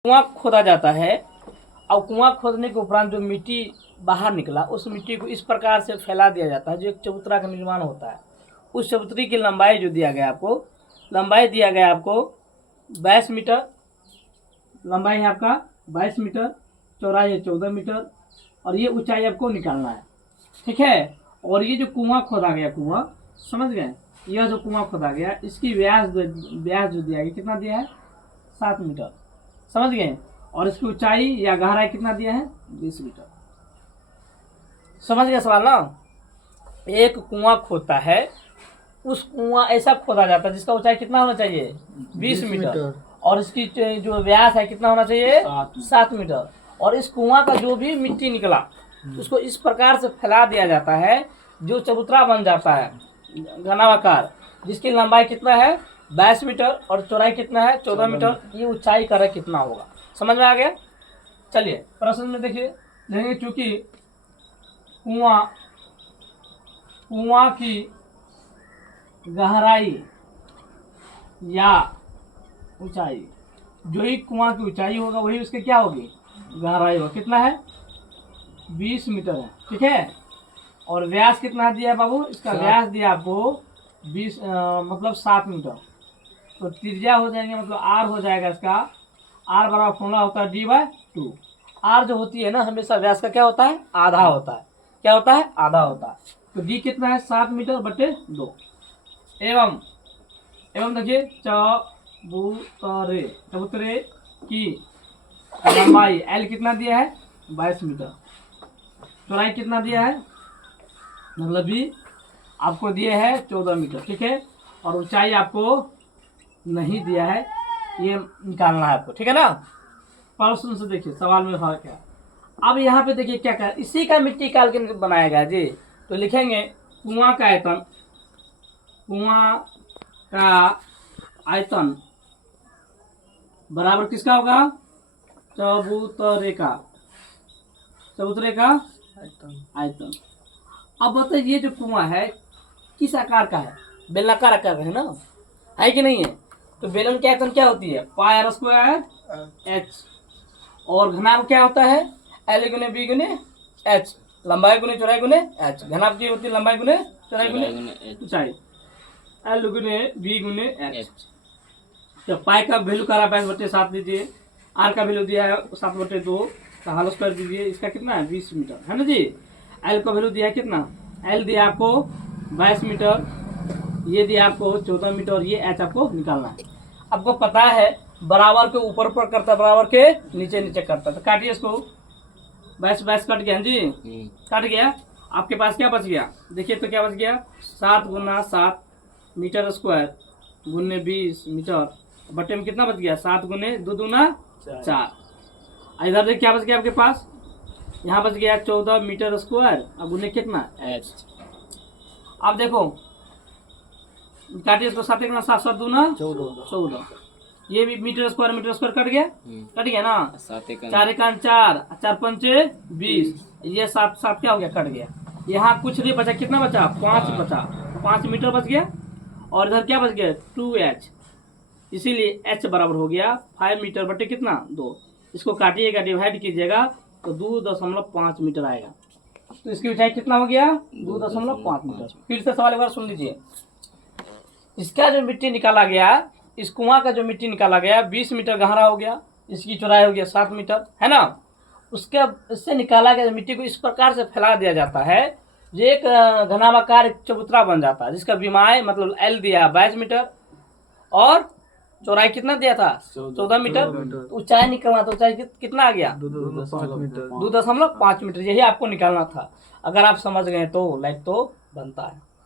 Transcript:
कुआं खोदा जाता है और कुआं खोदने के उपरांत जो मिट्टी बाहर निकला उस मिट्टी को इस प्रकार से फैला दिया जाता है जो एक चबूतरा का निर्माण होता है। उस चबूतरी की लंबाई जो दिया गया आपको, लंबाई दिया गया आपको 22 मीटर, लंबाई है आपका 22 मीटर, चौड़ाई है 14 मीटर और ये ऊंचाई आपको निकालना है, ठीक है। और ये जो कुआं खोदा गया, कुआं समझ गए, यह जो कुआं खोदा गया इसकी व्यास जो दिया गया कितना दिया है 7 मीटर, समझ गए। और इसकी ऊंचाई या गहराई कितना दिया है 20 मीटर। समझ गए सवाल ना। एक कुआं खोदता है, उस कुआं ऐसा खोदा जाता है जिसका ऊंचाई कितना होना चाहिए 20 मीटर और इसकी जो व्यास है कितना होना चाहिए 7 मीटर। और इस कुआं का जो भी मिट्टी निकला उसको इस प्रकार से फैला दिया जाता है जो चबूतरा बन जाता है घनावाकार, जिसकी लंबाई कितना है 22 मीटर और चौड़ाई कितना है 14 मीटर। ये ऊंचाई का कितना होगा, समझ में आ गया। चलिए प्रश्न में देखिए, देखेंगे चूंकि कुआं की गहराई या ऊंचाई, जो ही कुआं की ऊंचाई होगा वही उसके क्या होगी गहराई होगा। कितना है 20 मीटर है, ठीक है। और व्यास कितना दिया है बाबू, इसका व्यास दिया आपको 20 मतलब 7 मीटर। तो त्रिज्या हो जाएंगे मतलब आर हो जाएगा इसका, आर बराबर फॉर्मूला होता है d/2। आर जो होती है ना हमेशा व्यास का क्या होता है आधा होता है, क्या होता है आधा होता है। तो डी कितना है 7 मीटर बटे 2। एवं देखिए चबूतरे की लंबाई एल कितना दिया है 22 मीटर, चौड़ाई कितना दिया है मतलब भी आपको दिए है 14 मीटर, ठीक है। और ऊंचाई आपको नहीं दिया है, ये निकालना है आपको, ठीक है ना। प्रश्न से देखिए सवाल में है क्या। अब यहाँ पे देखिए क्या कर, इसी का मिट्टी काल के बनाया गया जी। तो लिखेंगे कुआं का आयतन बराबर किसका होगा चबूतरे का आयतन। अब बताइए ये जो कुआं है किस आकार का है, बेलनाकार आकार का है ना, है कि नहीं है। तो बेलन की आयतन क्या होती है πr² h और घनाभ क्या होता है L गुने B गुने H, लंबाई गुने चौड़ाई गुने H। घनाभ की होती है लंबाई गुने चौड़ाई गुने ऊंचाई, L गुने B गुने H। तो पाई का वैल्यू करा 22/7 लीजिए, आर का वैल्यू दिया है 7/2 का होल स्क्वायर दीजिए, इसका कितना है 20 मीटर है ना जी। एल का वैल्यू दिया है कितना, एल दिया आपको 22 मीटर, ये दिया आपको 14 मीटर, ये एच आपको निकालना है। आपको पता है बराबर के ऊपर ऊपर करता है बराबर के नीचे नीचे करता है। तो काटिए इसको, 22 कट गया जी, कट गया। आपके पास क्या बच गया देखिए, तो क्या बच गया 7 × 7 मीटर स्क्वायर गुने 20 मीटर बटे में कितना बच गया 7 गुने 2 दूना 4। इधर देखिए क्या बच गया आपके पास, यहाँ बच गया 14 मीटर स्क्वायर और गुने कितना h। अब देखो काटिए इसको, 7 × 7 7 दूना 14, ये भी मीटर स्क्वायर कट गया ना, 4 × 4 4 5 20, ये 7 7 क्या हो गया कट गया। यहाँ कुछ नहीं बचा, कितना बचा 5 बचा, 5 मीटर बच गया। और इधर क्या बच गया 2h, इसीलिए h बराबर हो गया 5 मीटर बटे कितना 2। इसको काटिएगा डिवाइड कीजिएगा तो 2.5 मीटर आएगा। तो इसकी ऊंचाई कितना हो गया 2.5 मीटर। फिर से सवाल एक बार सुन लीजिए, इसका जो मिट्टी निकाला गया, इस कुआं का जो मिट्टी निकाला गया 20 मीटर गहरा हो गया, इसकी चौड़ाई हो गया 7 मीटर है ना। उसके इससे निकाला गया मिट्टी को इस प्रकार से फैला दिया जाता है जो एक घनावाकार चबूतरा बन जाता है, जिसका विमाय मतलब एल दिया 22 मीटर और चौड़ाई कितना दिया था 14 मीटर। ऊंचाई निकलना तो ऊंचाई कितना आ गया 2.5 मीटर। यही आपको निकालना था। अगर आप समझ गए तो लाइक तो बनता है।